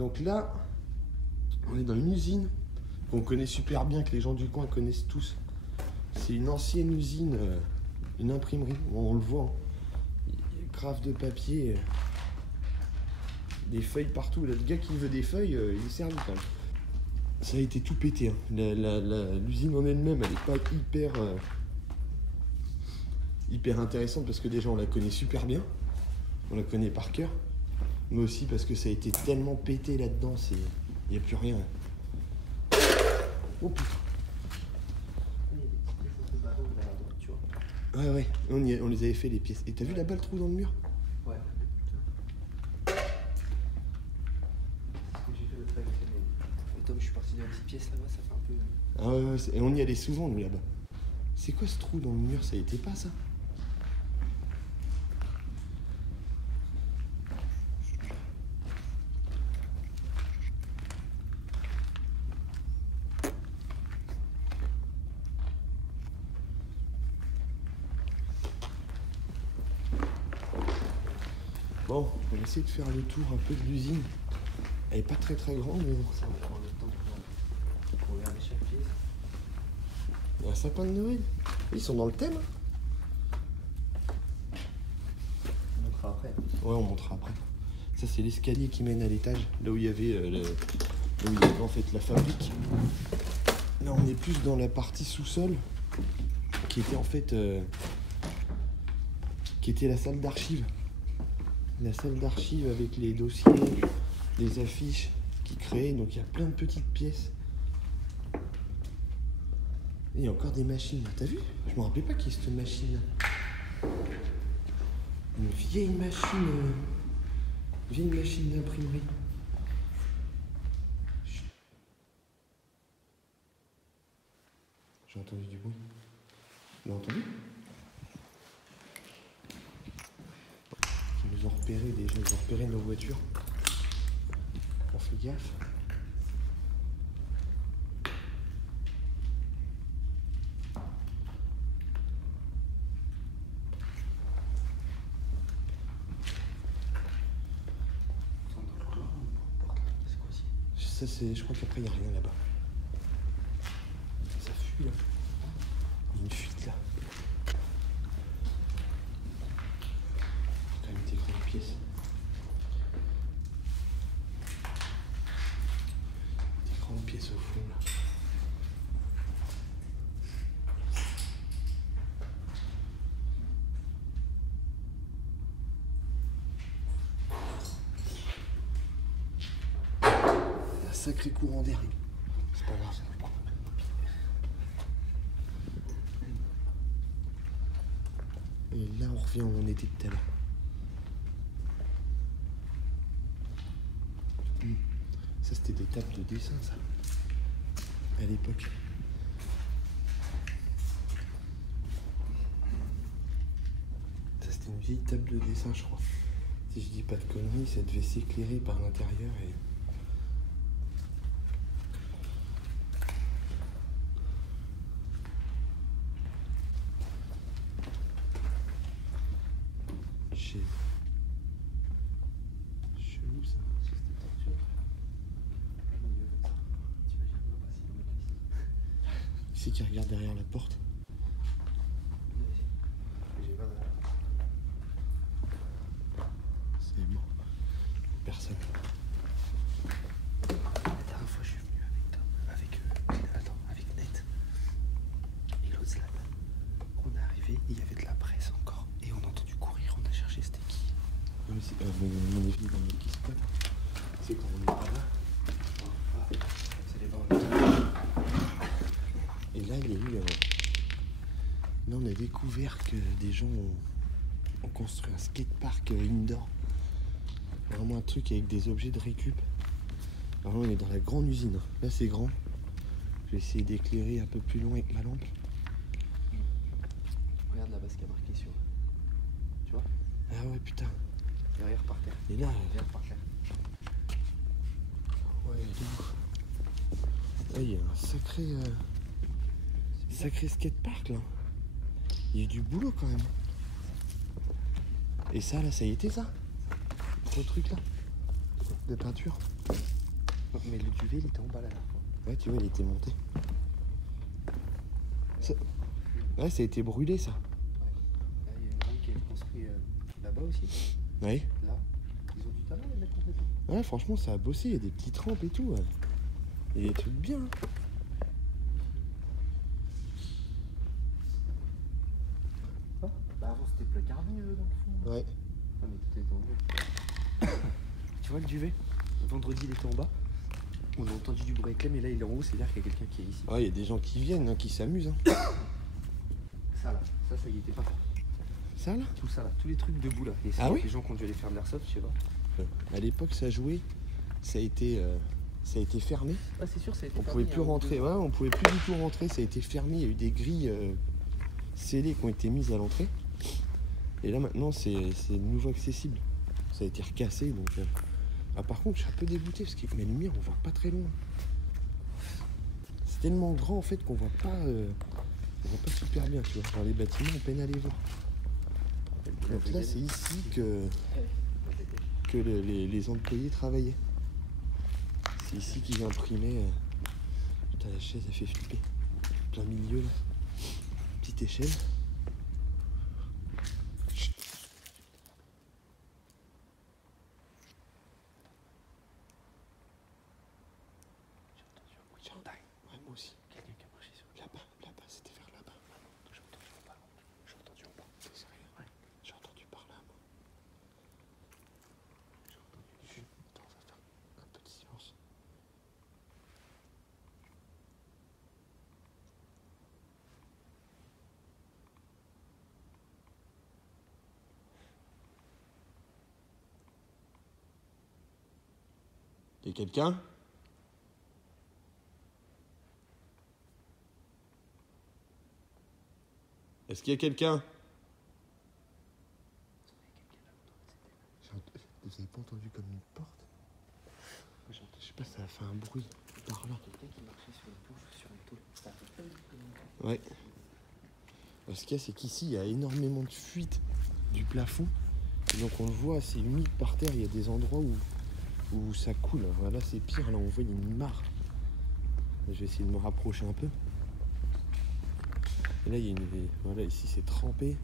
Donc là, on est dans une usine qu'on connaît super bien, que les gens du coin connaissent tous. C'est une ancienne usine, une imprimerie, on le voit. Il y a grave de papier, des feuilles partout. Là, le gars qui veut des feuilles, il est servi quand même. Ça a été tout pété. Hein. L'usine en elle-même, elle n'est pas hyper intéressante parce que déjà on la connaît super bien. On la connaît par cœur. Mais aussi parce que ça a été tellement pété là-dedans, il n'y a plus rien. Oh putain. Ouais, on les avait fait les pièces. Et t'as vu là-bas le trou dans le mur? Ouais. C'est ce que j'ai fait l'autre fois avec les... Tom, je suis parti dans une petite pièce là-bas, ça fait un peu... Ah ouais, et on y allait souvent nous là-bas. C'est quoi ce trou dans le mur? Ça y était pas ça? Bon, on va essayer de faire le tour un peu de l'usine. Elle est pas très grande, mais bon. Ça va prendre le temps pour regarder chaque pièce. Il y a un sapin de Noël. Ils sont dans le thème. On montrera après. Ouais, on montrera après. Ça, c'est l'escalier qui mène à l'étage, là où il y avait, en fait la fabrique. Là, on est plus dans la partie sous-sol, qui était en fait, qui était la salle d'archives. La salle d'archives avec les dossiers, les affiches qui créaient. Donc il y a plein de petites pièces. Et il y a encore des machines. T'as vu? Je me rappelais pas qu'il y ait cette machine là. Une vieille machine d'imprimerie. J'ai entendu du bruit. Tu l'as entendu? Ils nous ont repéré déjà, ils ont repéré nos voitures. On fait gaffe. Ça c'est, je crois qu'après il n'y a rien là-bas. Ça fuit là. Il y a une fuite là. Quand même des grandes pièces. Des grandes pièces au fond là. Un sacré courant d'air. C'est pas grave. Et là on revient où on était tout à l'heure. Ça c'était des tables de dessin ça. À l'époque. Ça c'était une vieille table de dessin je crois. Si je dis pas de conneries, ça devait s'éclairer par l'intérieur et... Chelou ça. Qui c'est qui regarde derrière la porte? C'est mort. Personne. La dernière fois, je suis venu avec Tom, avec Ned et l'autre Slab. On est arrivé, il y avait de la presse encore. Et on a entendu courir, on a cherché c'était qui. Non mais c'est mon avis dans le qui spot. C'est quand on est pas là. C'est les bords. Et là il y a eu... Là on a découvert que des gens ont construit un skatepark indoor. Vraiment un truc avec des objets de récup. Alors là on est dans la grande usine. Là c'est grand. Je vais essayer d'éclairer un peu plus loin avec ma lampe. Regarde là-bas ce qu'il y a marqué sur. Tu vois? Ah ouais putain. Derrière par terre. Et là... Derrière par terre. Ouais, de ouf. Là il y a un sacré skatepark là. Il y a du boulot quand même. Et ça là, ça y était ça? Gros truc là de peinture. Mais le duvet, il était en bas là. Ouais, tu vois, il était monté. Ça... Ouais, ça a été brûlé, ça. Ouais. Là, il y a une grande qui est construite là-bas aussi. Ouais. Là. Ils ont du talent, les mecs, complètement. Ouais, franchement, ça a bossé. Il y a des petites rampes et tout. Ouais. Il y a des trucs bien. Hein. Ah, bah avant, c'était placardé dans le fond. Ouais. Ah, mais tout est en haut. Tu vois le duvet? Vendredi, il était en bas. On a entendu du bruit avec mais là, il est en haut. C'est-à-dire qu'il y a quelqu'un qui est ici. Ouais, il y a des gens qui viennent, hein, qui s'amusent. Hein. Ça, là. Ça y était pas fait. Ça, là? Tout ça, là. Tous les trucs debout, là. Et Ah oui? les gens qui ont dû aller faire de l'airsoft, je sais pas. À l'époque, ça jouait. Ça a été fermé. Ah, c'est sûr, ça a été On pouvait plus rentrer. Ouais, on pouvait plus du tout rentrer. Ça a été fermé. Il y a eu des grilles scellées qui ont été mises à l'entrée. Et là, maintenant, c'est de nouveau accessible. Ça a été recassé. Donc, Ah, par contre, je suis un peu dégoûté parce qu'avec ma lumière, on voit pas très loin. C'est tellement grand en fait qu'on voit pas super bien. Tu vois, dans les bâtiments, on peine à les voir. Donc là, c'est ici que les employés travaillaient. C'est ici qu'ils imprimaient. Putain, la chaise, elle fait flipper. Plein milieu, là. Petite échelle. Chut. J'ai entendu un bruit de chandail. Ouais, moi aussi. Quelqu'un qui a marché sur là-bas, c'était vers là-bas. J'ai entendu en bas. J'ai entendu en bas. T'es sérieux? Ouais. J'ai entendu par là, moi. J'ai entendu. Attends, on va faire un peu de silence. Y'a quelqu'un? Est-ce qu'il y a quelqu'un? Vous avez pas entendu comme une porte? Je sais pas, ça a fait un bruit par là. Quelqu'un qui marchait sur une planche, sur une tôle. Ça a fait pas du tout comme une... Ouais. Ce qu'il y a, c'est qu'ici, il y a énormément de fuites du plafond. Et donc on le voit, c'est humide par terre. Il y a des endroits où ça coule. Voilà, c'est pire. Là, on voit, il y a une mare. Je vais essayer de me rapprocher un peu. Et là, il y a une... Voilà, ici, c'est trempé.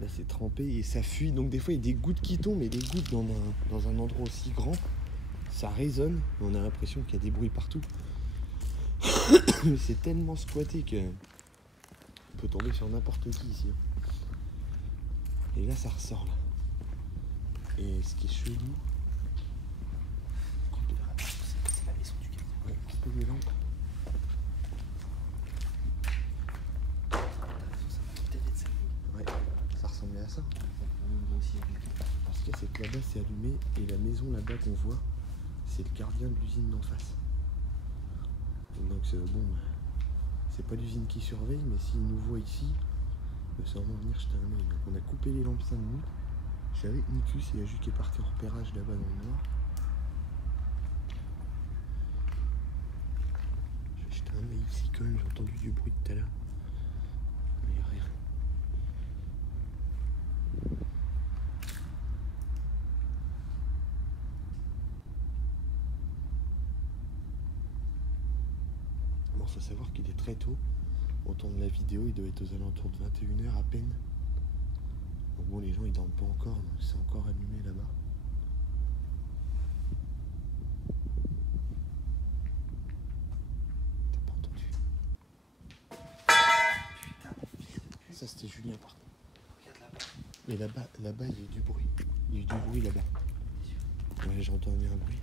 Là, c'est trempé et ça fuit. Donc des fois, il y a des gouttes qui tombent. Et des gouttes dans un endroit aussi grand, ça résonne. On a l'impression qu'il y a des bruits partout. C'est tellement squatté que... On peut tomber sur n'importe qui ici. Et là, ça ressort, là. Et ce qui est chelou... C'est la maison du gardien. Ouais, couper les lampes. Ouais, ça ressemblait à ça. Parce que c'est que là-bas, c'est allumé. Et la maison là-bas qu'on voit, c'est le gardien de l'usine d'en face. Donc bon, c'est pas l'usine qui surveille, mais s'il nous voit ici, il va sûrement venir jeter un œil. Donc on a coupé les lampes 5 minutes. Je suis avec Nikus et Aju qui est parti en repérage là-bas dans le noir. Je vais jeter un œil ici quand même, j'ai entendu du bruit tout à l'heure. Mais il n'y a rien. Bon, faut savoir qu'il est très tôt. Au temps de la vidéo, il doit être aux alentours de 21h à peine. Donc bon, les gens ils dorment pas encore, donc c'est encore allumé là-bas. T'as pas entendu? Ça c'était Julien par contre. Regarde là-bas. Mais là-bas il y a eu du bruit. Il y a eu du bruit là-bas. Ouais, j'ai entendu un bruit.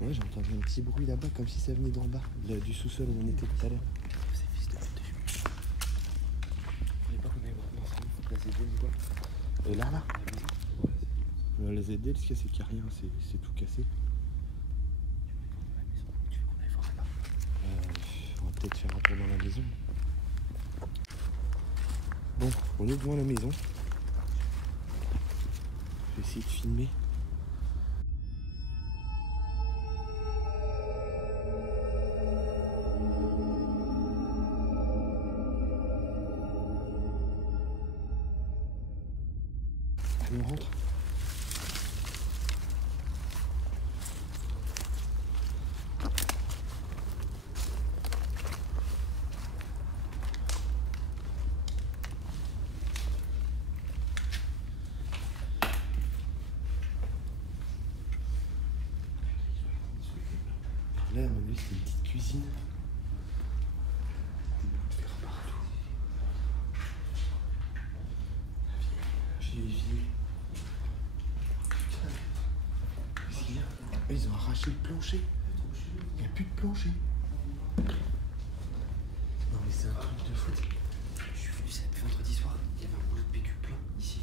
Ouais, j'ai entendu un petit bruit là-bas comme si ça venait d'en bas, du sous-sol où on était tout à l'heure. C'est fils de pute. Je voulais pas qu'on aille voir l'ensemble. La ZDL ou quoi? Et là La maison. la ZDL, ce qu'il y a, c'est qu'il n'y a rien, c'est tout cassé. Tu veux qu'on aille voir là-bas? On va peut-être faire un tour dans la maison. Bon, on est devant la maison. Je vais essayer de filmer. Allez, on rentre. c'est une petite cuisine. Des bouts de fer partout. Vieille. Qu'est-ce qu'il y a? Ils ont arraché le plancher. Il n'y a plus de plancher. Non mais c'est un truc de fou. Je suis venu ça depuis vendredi soir. Il y avait un boulot de PQ plein ici.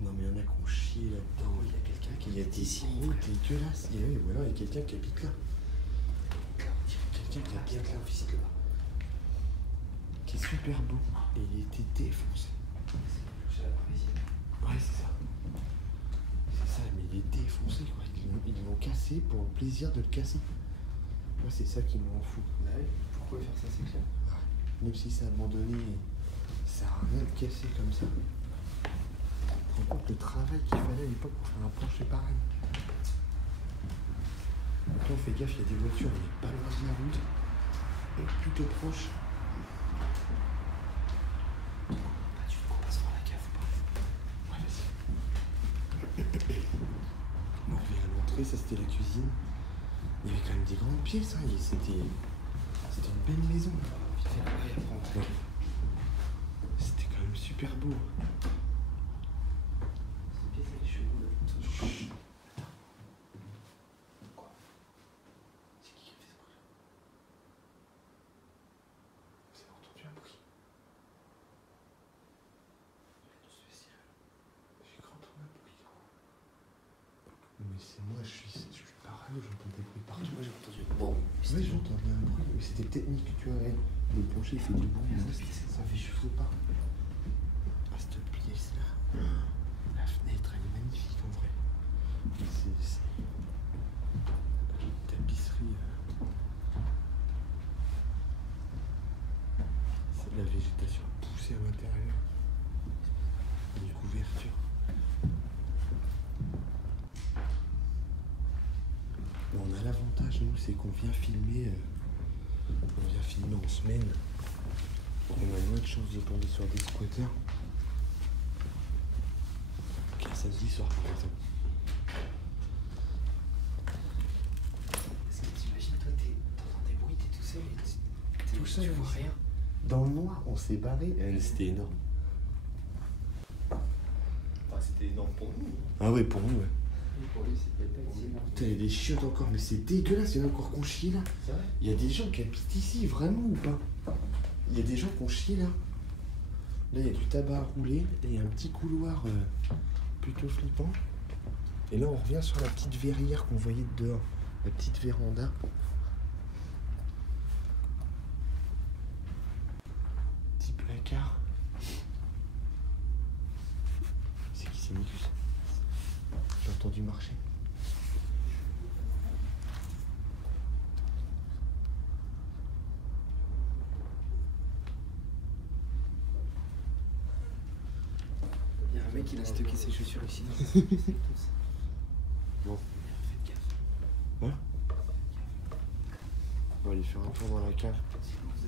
Non mais il y en a qui ont chié là-dedans. Il y a quelqu'un qui Il y a des signes dégueulasses. Et oui, voilà, il y a quelqu'un qui habite là. Quelqu'un qui habite là. visite là-bas. Qui est super beau. Et il était défoncé. C'est la parisienne. Ouais, c'est ça. C'est ça, mais il est défoncé quoi. Ils l'ont cassé pour le plaisir de le casser. Moi, c'est ça qui me rend fou. Bah oui, pourquoi faire ça, c'est clair. Même si c'est abandonné, ça sert à rien de casser comme ça. Tu te rends compte le travail qu'il fallait à l'époque pour faire un plancher pareil. Donc là, on fait gaffe, il y a des voitures, on est pas loin de la route. Et plutôt proche. Bah, tu veux qu'on passe par la cave ou pas? Ouais, vas-y. On revient à l'entrée, ça c'était la cuisine. Il y avait quand même des grandes pièces, hein. C'était une belle maison. Vite fait là-bas et après on va. Ouais. C'était quand même super beau. Cette pièce elle est chelou là. Chut. Quoi? C'est qui a fait ce bruit? Vous avez entendu un bruit? Il y a tout ce vestiaire. J'ai cru entendre un bruit. Mais c'est moi, je suis parano, j'entends des bruits partout. Moi j'ai entendu. Bon, Ouais, j'entendais un bruit, mais c'était technique, tu vois. Le plancher il fait du bruit, moi ça fait chaud pas. Ah, cette pièce là. La fenêtre elle est magnifique en vrai. Mais c'est une tapisserie. C'est de la végétation poussée à l'intérieur. Des couvertures. Bon, on a l'avantage, nous, c'est qu'on vient filmer. On vient filmer en semaine. Donc on a moins de chances de tomber sur des squatters qu'un samedi soir par exemple. Est-ce que t'imagines, toi, t'entends des bruits, t'es tout seul et Tout seul, tu vois oui. rien. Dans le noir, on s'est barré. C'était énorme. Enfin, c'était énorme pour nous. Ah ouais, pour nous, ouais. Pour lui, c'était pas ici. Putain, il y a des chiottes encore, mais c'est dégueulasse, il y en a encore qui ont chié là. C'est vrai? Il y a des gens qui habitent ici, vraiment ou pas? Il y a des gens qui ont chié là. Là, il y a du tabac à rouler, et il y a un petit couloir plutôt flippant. Et là, on revient sur la petite verrière qu'on voyait de dehors, la petite véranda. Petit placard. C'est qui, c'est Nikus? J'ai entendu marcher. Il y a un mec qui a stocké ses chaussures ici. Bon. Faites gaffe. Hein? On va aller faire un tour dans la cave. Sinon, vous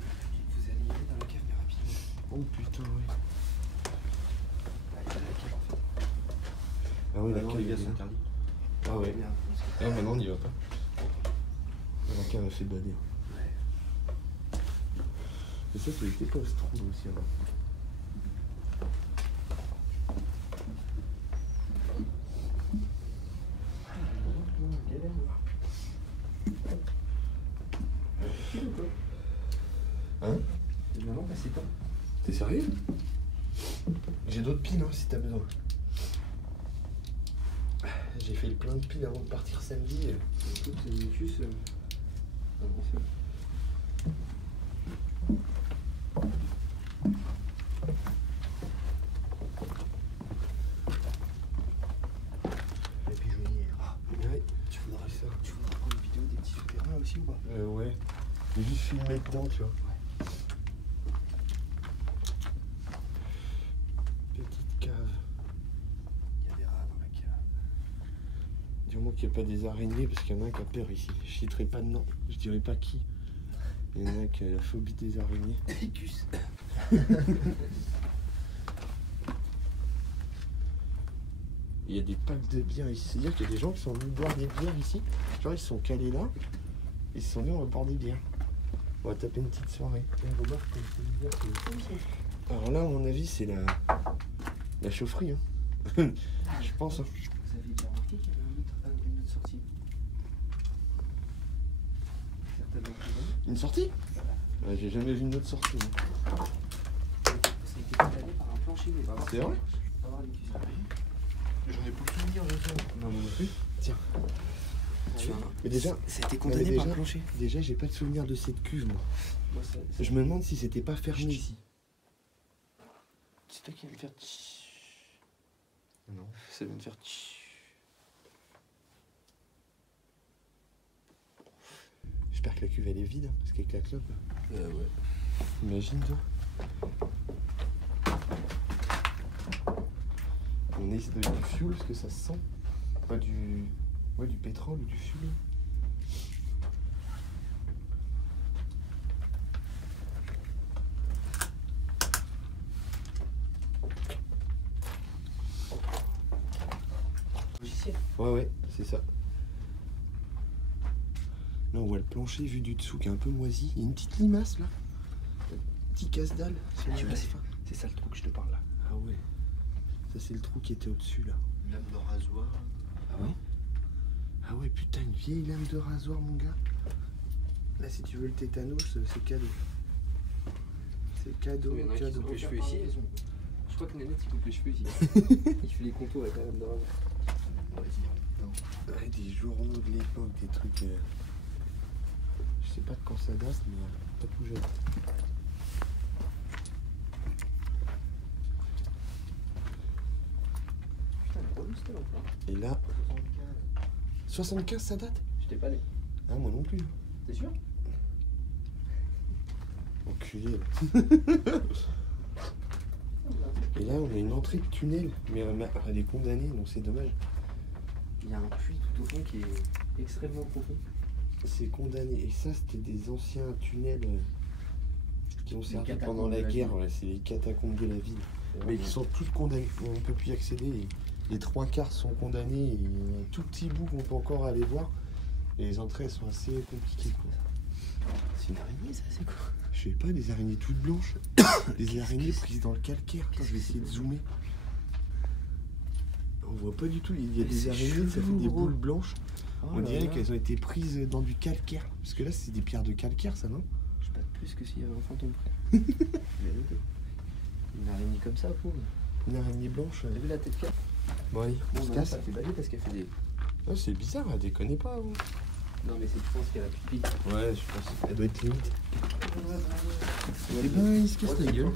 allez y aller dans la cave, mais rapidement. Oh putain, oui. Allez, dans la cave en fait. Ah oui, la non, cave, les gars, elle est c'est là. interdit. Ah ouais. Merde, parce que- Ah, maintenant, on n'y va pas. La cave a fait bader. Ouais. Et ça, c'était pas ce trou aussi avant. Hein? Et maintenant, passez pas. T'es sérieux? J'ai d'autres piles hein, si t'as besoin. J'ai fait le plein de piles avant de partir samedi. Écoute, Nikus, avancez. La pigeonnière. Ouais, Tu voudras ça. Tu voudras prendre une vidéo des petits souterrains aussi ou pas? Ouais. J'ai juste filmé dedans, tu vois. Petite cave. Il y a des rats dans la cave. Dis-moi qu'il n'y a pas des araignées parce qu'il y en a un qui a peur ici. Je citerai pas de nom, je dirai pas qui. Il y en a qui a la phobie des araignées. Nikus. Il y a des packs de bières ici. C'est-à-dire qu'il y a des gens qui sont venus boire des bières ici. Genre ils se sont calés là. Ils se sont dit on va boire des bières. On va taper une petite soirée. Alors là à mon avis c'est la chaufferie. Hein. Je pense. Hein. Vous avez déjà remarqué qu'il y avait une autre sortie? Certainement. Une sortie? Ouais, j'ai jamais vu une autre sortie. Hein. Ça a été condamné par un plancher, mais vraiment. C'est vrai? Pas avoir une cuisson. J'en ai pas le souvenir de ça. Non, moi non plus. Tiens. Tu vois, Mais déjà, ça a été condamné par un plancher. Déjà, j'ai pas de souvenir de cette cuve, moi. Moi, ça- Je me demande si c'était pas fermé ici. C'est toi qui vas me faire tch. Non. Ça va me faire tch. J'espère que la cuve elle est vide, hein, parce qu'avec la clope. Ouais. Imagine toi. On est du fuel, parce que ça se sent. Pas du. Ouais, du pétrole ou du fuel. Logiciel. Ouais, c'est ça. Là, on voit le plancher vu du dessous qui est un peu moisi. Il y a une petite limace là. Un petit casse-dalle. Tu vois, c'est ça le trou que je te parle là. Ah ouais. Ça, c'est le trou qui était au-dessus là. Lame de rasoir. Ah ouais? Ah ouais, putain, une vieille lame de rasoir, mon gars. Là, si tu veux le tétanos, c'est cadeau. C'est cadeau, Il y en a qui cadeau. coupent les cheveux ici. Je crois que Nanette il coupe les cheveux ici. Il fait les contours avec la lame de rasoir. Ouais, des journaux de l'époque, des trucs. Je sais pas de quand ça date, mais pas tout jeune. Putain, elle est relou cette lampe là. Et là, 75 ça date? J'étais pas né. Ah, moi non plus. T'es sûr? Enculé. Et là, on a une entrée de tunnel, mais elle est condamnée, donc c'est dommage. Il y a un puits tout au fond qui est extrêmement profond. C'est condamné. Et ça, c'était des anciens tunnels qui ont servi catacombes pendant la de la guerre. ville. Ouais, c'est les catacombes de la ville. Mais qui sont toutes condamnées. On ne peut plus y accéder. Et les 3/4 sont condamnés. Et il y a un tout petit bout qu'on peut encore aller voir. Et les entrées elles sont assez compliquées. Quoi. C'est une araignée ça, c'est quoi? Je sais pas, des araignées toutes blanches. Des araignées prises dans le calcaire. Attends, je vais essayer de zoomer. On voit pas du tout. Il y a Mais des c'est araignées, ça fait chelou, des gros. boules blanches. Oh On là dirait là. qu'elles ont été prises dans du calcaire. Parce que là, c'est des pierres de calcaire, ça, non? Je batte plus que s'il y avait un fantôme près. Une araignée comme ça, pauvre. Une araignée blanche. T'as vu la tête qu'elle a? Bon, allez, on Bon, se non, casse. ça fait baler parce qu'elle fait des. Oh, c'est bizarre, elle déconne pas. Vous. Non, mais c'est je pense qu'elle a plus de pied. Ouais, je pense. Elle doit être limite. Ouais, Eh ben, il se casse la gueule.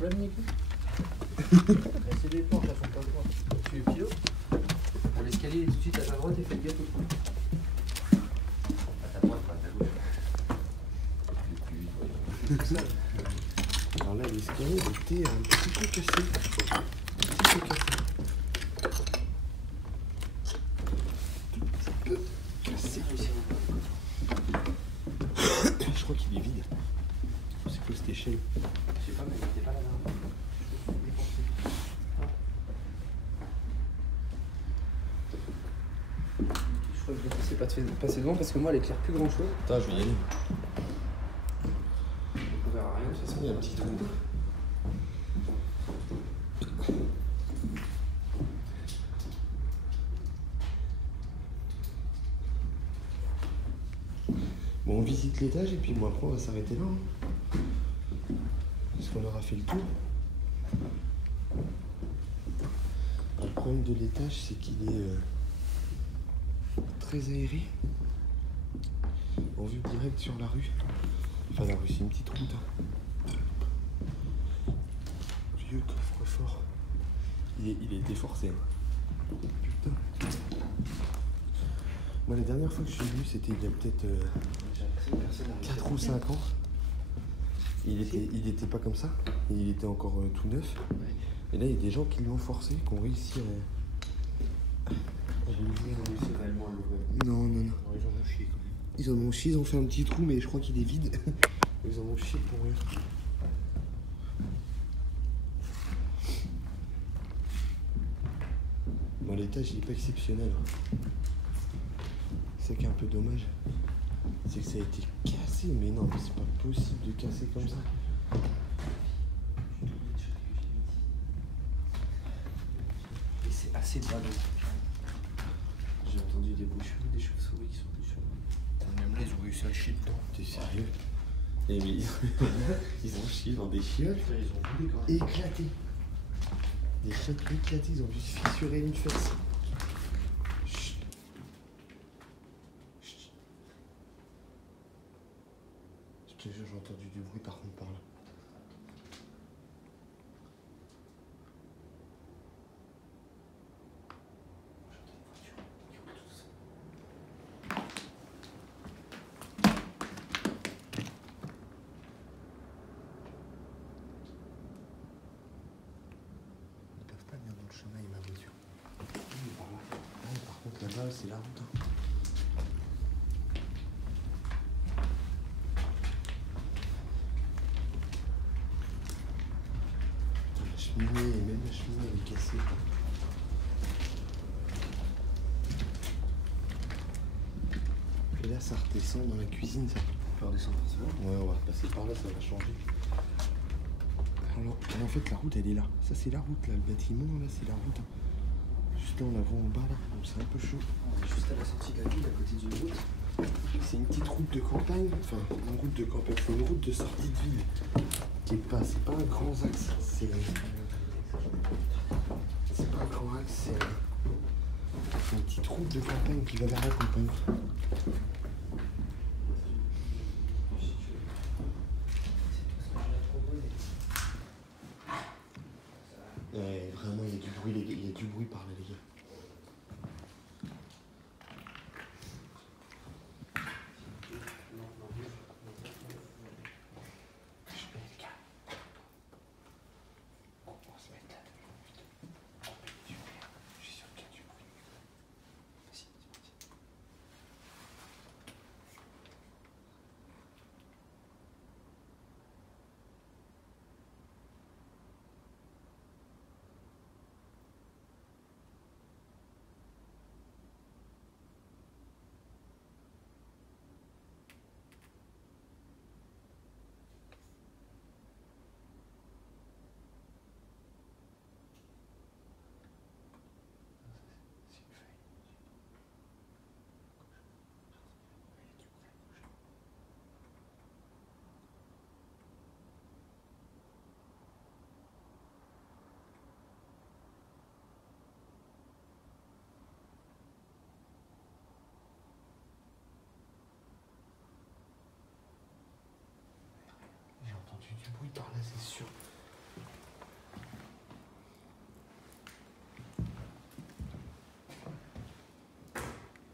C'est des planches, elles font pas droit. Tu es pilote? Pour l'escalier, tout de suite à ta droite et fais le gâteau. À ta droite, pas à ta gauche. Alors là, l'escalier était un petit peu cassé. Un petit peu cassé. Je crois qu'il est vide. C'est quoi cette échelle? Je sais pas, mais elle était pas là. Je crois que je vais laisser passer devant parce que moi elle éclaire plus grand chose. Attends, je vais y aller. Donc on verra rien. De toute façon, il y a un petit trou. Bon, on visite l'étage et puis bon, après on va s'arrêter là. Hein. Parce qu'on aura fait le tour. Alors, le problème de l'étage, c'est qu'il est très aéré. En vue directe sur la rue. Enfin, la rue, c'est une petite route. Hein. Vieux coffre-fort. Il a été forcé. Hein. Putain. Moi, la dernière fois que je suis venu, c'était il y a peut-être 4 ou 5 ans. Il était pas comme ça. Il était encore tout neuf. Et là, il y a des gens qui l'ont forcé, qui ont réussi à l'ouvrir. Non. Ils en ont chié quand même. Ils en ont chié, ils ont fait un petit trou, mais je crois qu'il est vide. Ils en ont chié pour rien. Bon, l'étage il est pas exceptionnel. Hein. C'est ça qui est un peu dommage. C'est que ça a été cassé, mais non, mais c'est pas possible de casser comme ça. Et c'est assez bas donc. J'ai entendu des bouchons, des chauves-souris qui sont dessus. Même là, ils ont réussi à chier dedans. T'es sérieux? Eh mais ils ont chié dans des chiottes Putain, ils ont voulu quand même. éclatées. Des chiottes éclatées, ils ont dû se fissurer une fesse. Chut. Chut. Je te jure, j'ai entendu du bruit par contre par là. Ils peuvent pas venir dans le chemin et ma voiture. Par là. Ouais, par contre là-bas c'est la route. Hein. Putain, la cheminée, même la cheminée elle est cassée. Quoi. Et là ça redescend dans la cuisine ça. On peut redescendre par cela. Ouais, on va passer par là, ça va changer. Alors, en fait, la route, elle est là. Ça, c'est la route, là. Le bâtiment, là, c'est la route. Hein. Juste là, on la voit en bas, là. Donc, c'est un peu chaud. On est juste à la sortie de la ville, à côté d'une route. C'est une petite route de campagne. Enfin, une route de campagne. C'est une route de sortie de ville. Qui est pas... C'est pas un grand axe. C'est pas un grand axe. C'est une petite route de campagne qui va vers la campagne. Ouais, vraiment, il y a du bruit, les gars. Il y a du bruit par là, les gars. J'ai entendu du bruit par là, c'est sûr.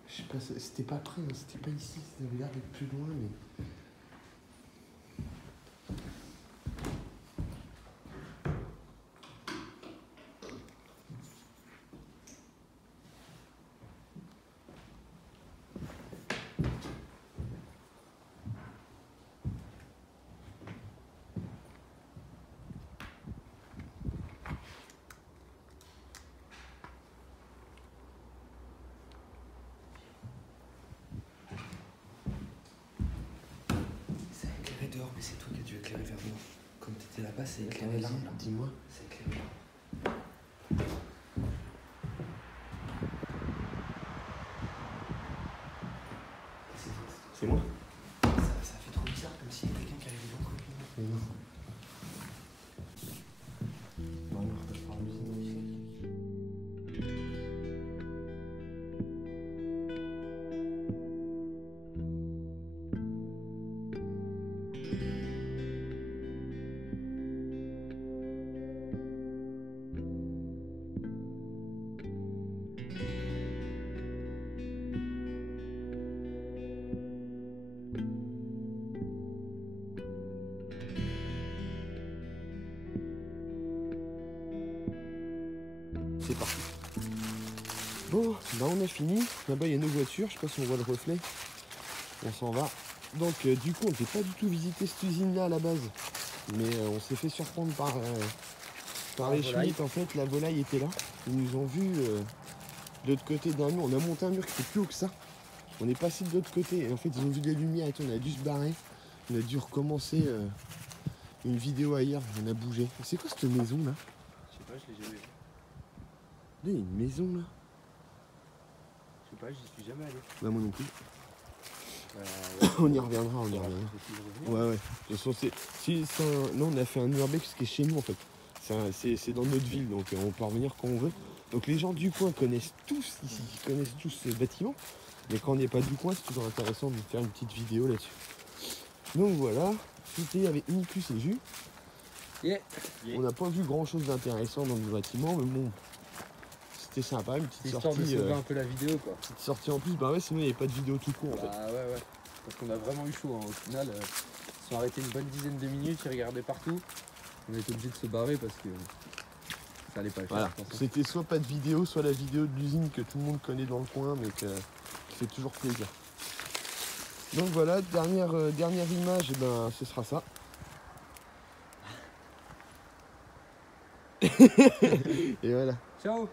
Je sais pas, c'était pas près, hein, c'était pas ici, ça avait l'air d'être plus loin, mais... C'est éclairé dehors, mais c'est toi qui as dû éclairer vers moi. Comme t'étais là-bas, c'est éclairé là. Vas-y, dis-moi. C'est éclairé là. C'est moi. Ça fait trop bizarre, comme s'il y avait quelqu'un qui arrivait dans le coin. Mais non. Non, on partage par la musique. C'est parti. Bon, bah on a fini. Là-bas, il y a nos voitures. Je sais pas si on voit le reflet. On s'en va. Donc, du coup, on ne peut pas du tout visiter cette usine-là à la base. Mais on s'est fait surprendre par les volaille. schmitts. En fait, la volaille était là. Ils nous ont vus de l'autre côté d'un mur. On a monté un mur qui était plus haut que ça. On est passé de l'autre côté et en fait ils ont vu des lumières et tout, on a dû se barrer. On a dû recommencer une vidéo ailleurs, on a bougé. C'est quoi cette maison là? Je sais pas, je l'ai jamais vu. Là il y a une maison là. Je sais pas, j'y suis jamais allé. Bah moi non plus. Ouais. On y reviendra, on y Faudra reviendra. peut-être y revenir. Ouais. De toute façon là on a fait un urbex qui est chez nous en fait. C'est dans notre ville donc on peut revenir quand on veut. Donc les gens du coin connaissent tous ici, ils connaissent tous ce bâtiment. Mais quand on n'est pas du coin, c'est toujours intéressant de faire une petite vidéo là-dessus. Donc voilà, c'était avec Nicus et Jus. Yeah. On n'a pas vu grand chose d'intéressant dans le bâtiment, mais bon, c'était sympa, une petite Histoire sortie. de sauver un peu la vidéo quoi. Petite sortie en plus, bah ouais, sinon il n'y avait pas de vidéo tout court en fait. Bah ouais. Parce qu'on a vraiment eu chaud hein. Au final, ils sont arrêtés une bonne dizaine de minutes, ils regardaient partout. On était obligé de se barrer parce que ça allait pas le faire. Voilà, je pense. c'était soit pas de vidéo, soit la vidéo de l'usine que tout le monde connaît dans le coin, mais qui fait toujours plaisir. Donc voilà, dernière image, et ben ce sera ça. Et voilà. Ciao.